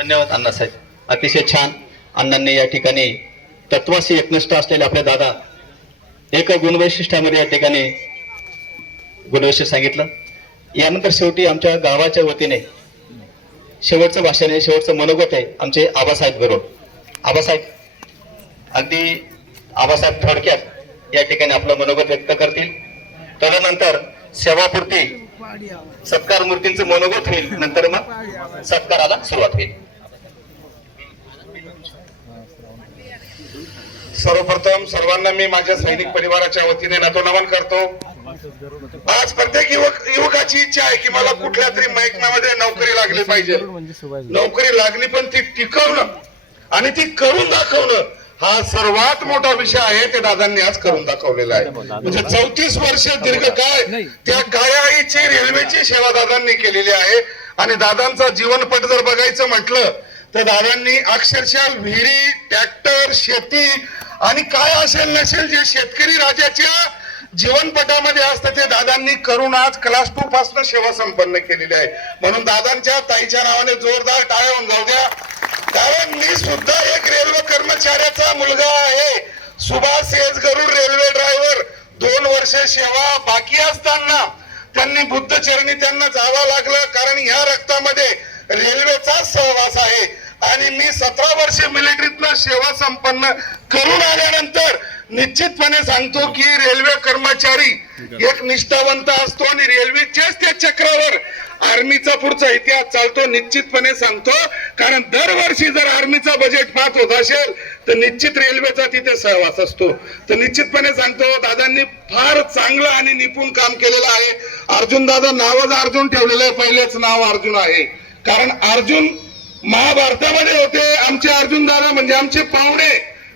धन्यवाद अण्णासाहेब, अतिशय छान. अण्णांनी या ठिकाणी तत्वाशी एकनिष्ठ असलेले आपले दादा एक गुणवैशिष्ट्यामध्ये या ठिकाणी गुणवैशिष्ट्य सांगितलं. यानंतर शेवटी आमच्या गावाच्या वतीने शेवटचं भाषण आहे, शेवटचं मनोगत आहे आमचे आबासाहेब गरुड. आबासाहेब अगदी आबासाहेब थोडक्यात या ठिकाणी आपलं मनोगत व्यक्त करतील. तदनंतर सेवापूर्ती सत्कार मूर्तींचं मनोगत होईल, नंतर मग सत्काराला सुरुवात होईल. सर्वप्रथम सर्वांना मी माझ्या सैनिक परिवाराच्या वतीने नमन करतो. आज प्रत्येक युवकाची इच्छा आहे की मला कुठल्या तरी महकम्यामध्ये नोकरी लागली पाहिजे. नोकरी लागली पण ती टिकवणं आणि ती करून दाखवणं हा सर्वात मोठा विषय आहे. ते दादांनी आज करून दाखवलेला आहे. म्हणजे 34 वर्ष दीर्घकाळ त्या काळ्या आईची रेल्वेची सेवा दादांनी केलेली आहे. आणि दादांचा जीवनपट जर बघायचं म्हटलं तर दादांनी अक्षरशः विहिरी, ट्रॅक्टर, शेती आणि काय असेल नसेल जे शेतकरी राजाच्या जीवनपटामध्ये असतं ते दादांनी करून आज क्लास 2 पासून सेवा संपन्न केलेली आहे. म्हणून दादांच्या ताईच्या नावाने जोरदार टाळ्या होऊन जाऊ द्या. कारण मी सुद्धा एक रेल्वे कर्मचाऱ्याचा मुलगा आहे. सुभाष एस गरुड रेल्वे ड्रायव्हर 2 वर्ष सेवा बाकी असताना त्यांनी बुद्धचरणी त्यांना जावं लागलं, कारण ह्या रक्तामध्ये रेल्वेचा सहवास आहे. आणि मी 17 वर्षे मिलिटरीतनं सेवा संपन्न करून आल्यानंतर निश्चितपणे सांगतो की रेल्वे कर्मचारी एक निष्ठावंत असतो आणि रेल्वेच्याच त्या चक्रावर आर्मीचा पुढचा इतिहास चालतो. निश्चितपणे सांगतो, कारण दरवर्षी जर आर्मीचा बजेट पास होत असेल तर निश्चित रेल्वेचा तिथे सहवास असतो. तर निश्चितपणे सांगतो दादांनी फार चांगलं आणि निपुण काम केलेलं आहे. अर्जुन दादा नावच अर्जुन ठेवलेलं आहे, पहिलेच नाव अर्जुन आहे. कारण अर्जुन महाभारतामध्ये होते. आमचे अर्जुन दादा म्हणजे आमचे पाहुणे,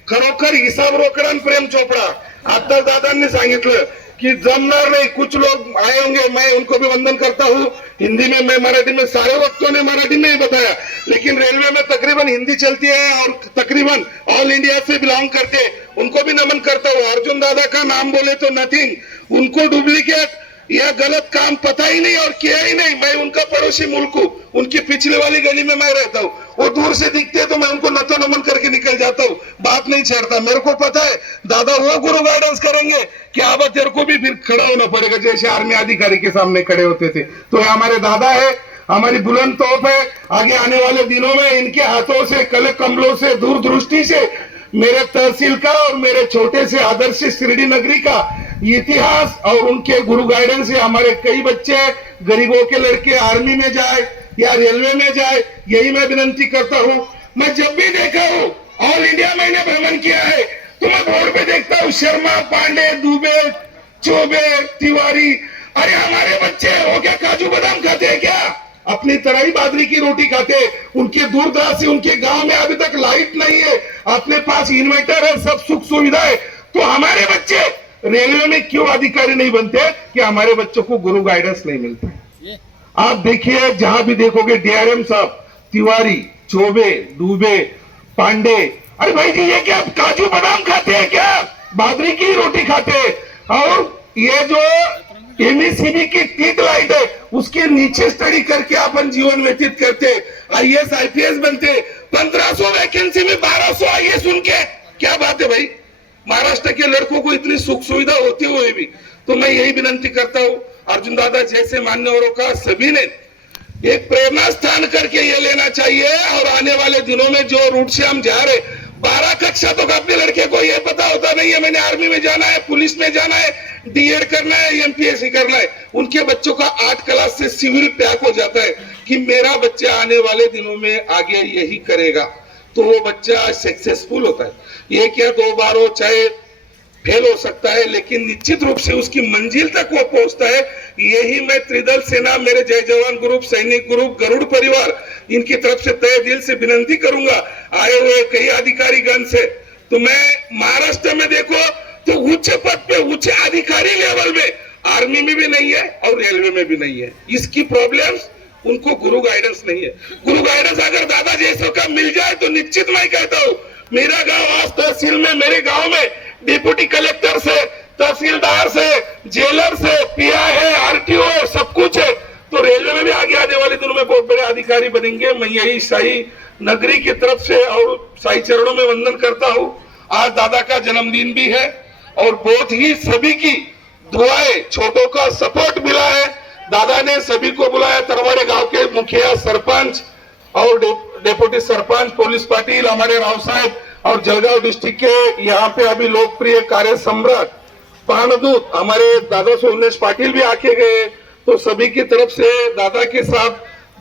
खरोखर हिसाब रोकडान प्रेम चोपडा. आता दादांनी सांगितलं कि जमणार नहीं, कुछ लोग आए होंगे, मैं उनको भी वंदन करता हूँ हिंदी में, मैं मराठी में, सारे वक्तों ने मराठी में ही बताया, लेकिन रेलवे में तकरीबन हिंदी चलती है और तकरीबन ऑल इंडिया से बिलोंग करते, उनको भी नमन करता हूँ. अर्जुन दादा का नाम बोले तो नथिंग, उनको डुप्लीकेट यह गलत काम पता ही नहीं और किया ही नहीं. मैं उनका पड़ोसी मुल्क हूँ, उनकी पिछले वाली गली में मैं रहता हूँ. वो दूर से दिखते हैं तो मैं उनको नतो नमन करके निकल जाता हूँ, बात नहीं छेड़ता. मेरे को पता है दादा वो गुरु गाइडेंस करेंगे कि अब तेरे को भी फिर खड़ा होना पड़ेगा जैसे आर्मी अधिकारी के सामने खड़े होते थे. तो हमारे दादा है, हमारी बुलंद तोप है. आगे आने वाले दिनों में इनके हाथों से, कले कमलों से, दूरदृष्टि से मेरे तहसील का और मेरे छोटे से आदर्श शिरडी नगरी का इतिहास और उनके गुरु गाइडेंस से हमारे कई बच्चे, गरीबों के लड़के आर्मी में जाए या रेलवे में जाए, यही मैं विनंती करता हूँ. मैं जब भी देखा हूँ, ऑल इंडिया मैंने भ्रमण किया है, तो मैं बोर्ड पे देखता हूँ शर्मा, पांडे, दुबे, चौबे, तिवारी. अरे हमारे बच्चे हो क्या काजू बादाम खाते हैं क्या? अपनी तरह ही बाजरी की रोटी खाते. उनके दूर दराज से उनके गांव में अभी तक लाइट नहीं है, अपने पास इन्वर्टर है, सब सुख सुविधा है. तो हमारे बच्चे रेलवे में क्यों अधिकारी नहीं बनते कि हमारे बच्चों को गुरु गाइडेंस नहीं मिलता है. आप देखिए जहां भी देखोगे डीआरएम साहब, तिवारी, चौबे, दुबे, पांडे. अरे भाई जी ये क्या काजू बादाम खाते हैं क्या? बाजरी की रोटी खाते हैं. और ये जो एमएससीबी की टीक लाइट है उसके नीचे स्टडी करके अपन जीवन व्यतीत करते, आईएएस आईपीएस बनते. 1500 वैकेंसी में 1200 आईएएस उनके. क्या बात है भाई, महाराष्ट्र के लड़कों को इतनी सुख सुविधा होती हुए भी. तो मैं यही विनंती करता हूँ अर्जुन दादा जैसे मान्यवरों का सभी ने एक प्रेरणा स्थान करके ये लेना चाहिए. और आने वाले दिनों में जो रूट से हम जा रहे, 12 कक्षा तो अपने लड़के को ये पता होता नहीं है मैंने आर्मी में जाना है, पुलिस में जाना है, डीएड करना है, एमपीएससी करना है. उनके बच्चों का 8 क्लास से सिविल पैक हो जाता है कि मेरा बच्चा आने वाले दिनों में आगे यही करेगा. तो वो बच्चा सक्सेसफुल होता है. ये क्या 2 बार हो चाहे फेल हो सकता है, लेकिन निश्चित रूप से उसकी मंजिल तक वो पहुंचता है. यही मैं त्रिदल सेना, मेरे जय जवान ग्रुप, सैनिक ग्रुप, गरुड़ परिवार, इनकी तरफ से तहे दिल से विनंती करूंगा. आए हुए कई अधिकारी गण से, तो मैं महाराष्ट्र में देखो तो उच्च पद पे, उच्च अधिकारी लेवल में आर्मी में भी नहीं है और रेलवे में भी नहीं है. इसकी प्रॉब्लम्स उनको गुरु गाइडेंस नहीं है. गुरु गाइडेंस अगर दादा जैसों का मिल जाए तो निश्चित मैं कहता हूँ मेरा गांव आज तहसील में, मेरे गांव में डिप्टी कलेक्टर से, तहसीलदार से, जेलर से, पीआई है, आरटीओ है, सब कुछ है. तो रेलवे में भी आगे आने वाले दिनों में बहुत बड़े अधिकारी बनेंगे। मैं यही शाही नगरी की तरफ से और शाही चरणों में वंदन करता हूँ। आज दादा का जन्मदिन भी है और बहुत ही सभी की दुआएं, छोटों का सपोर्ट मिला है। दादा ने सभी को बुलाया, तरवाड़े गांव के मुखिया, सरपंच और डेप्यूटी सरपंच, पुलिस पाटिल, हमारे राव साहब और जलगांव डिस्ट्रिक्ट के यहाँ पे अभी लोकप्रिय कार्य सम्राट प्राणदूत हमारे दादा सोमनेश पाटिल भी आके गए। तो सभी की तरफ से दादा के साथ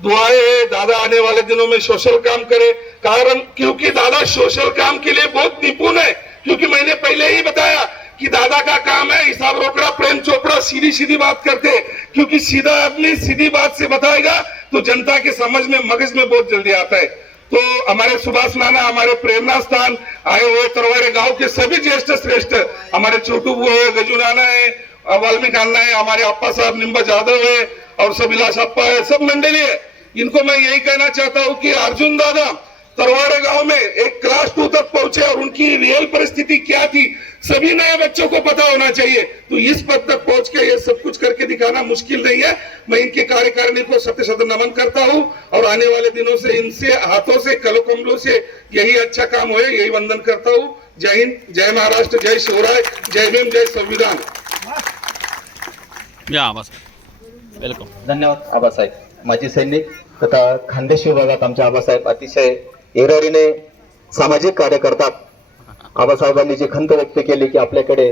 दुआएं है। दादा आने वाले दिनों में सोशल काम करे, कारण क्योंकि दादा सोशल काम के लिए बहुत निपुण है। क्योंकि मैंने पहले ही बताया कि दादा का काम है हिसाब रोकड़ा। प्रेम चोपड़ा सीधी सीधी बात करते हैं, क्योंकि सीधा आदमी सीधी बात से बताएगा तो जनता के समझ में, मगज में बहुत जल्दी आता है। तो हमारे सुभाष नाना, हमारे प्रेरणा स्थान आए हुए तरवाड़े गांव के सभी ज्येष्ठ श्रेष्ठ, हमारे छोटू बुआ है, गजू नाना है, वाल्मीकि अन्ना है, हमारे अप्पा साहब निम्बा जाधव है और सब इलाश अप्पा है, सब मंडली है। इनको मैं यही कहना चाहता हूँ कि अर्जुन दादा तरवाड़े गांव में एक क्लास 2 तक पहुंचे और उनकी रियल परिस्थिति क्या थी सभी नए बच्चों को पता होना चाहिए। तो इस पद तक पहुंच के ये सब कुछ करके दिखाना मुश्किल नहीं है। मैं इनके कार्यकारिणी को सत्य सदन नमन करता हूं और आने वाले दिनों से इनसे हाथों से, कलो कमलों से यही अच्छा काम हो, यही वंदन करता हूं। जय हिंद, जय महाराष्ट्र, जय शिवराय, जय भीम, जय संविधान। वेलकम. धन्यवाद आबासाहेब. माजी सैनिक तथा खानदेश विभागात आमचे आबासाहेब अतिशय एरारीने सामाजिक कार्य करतात. आबासाहेबांनी जी खंत व्यक्त केली की आपल्याकडे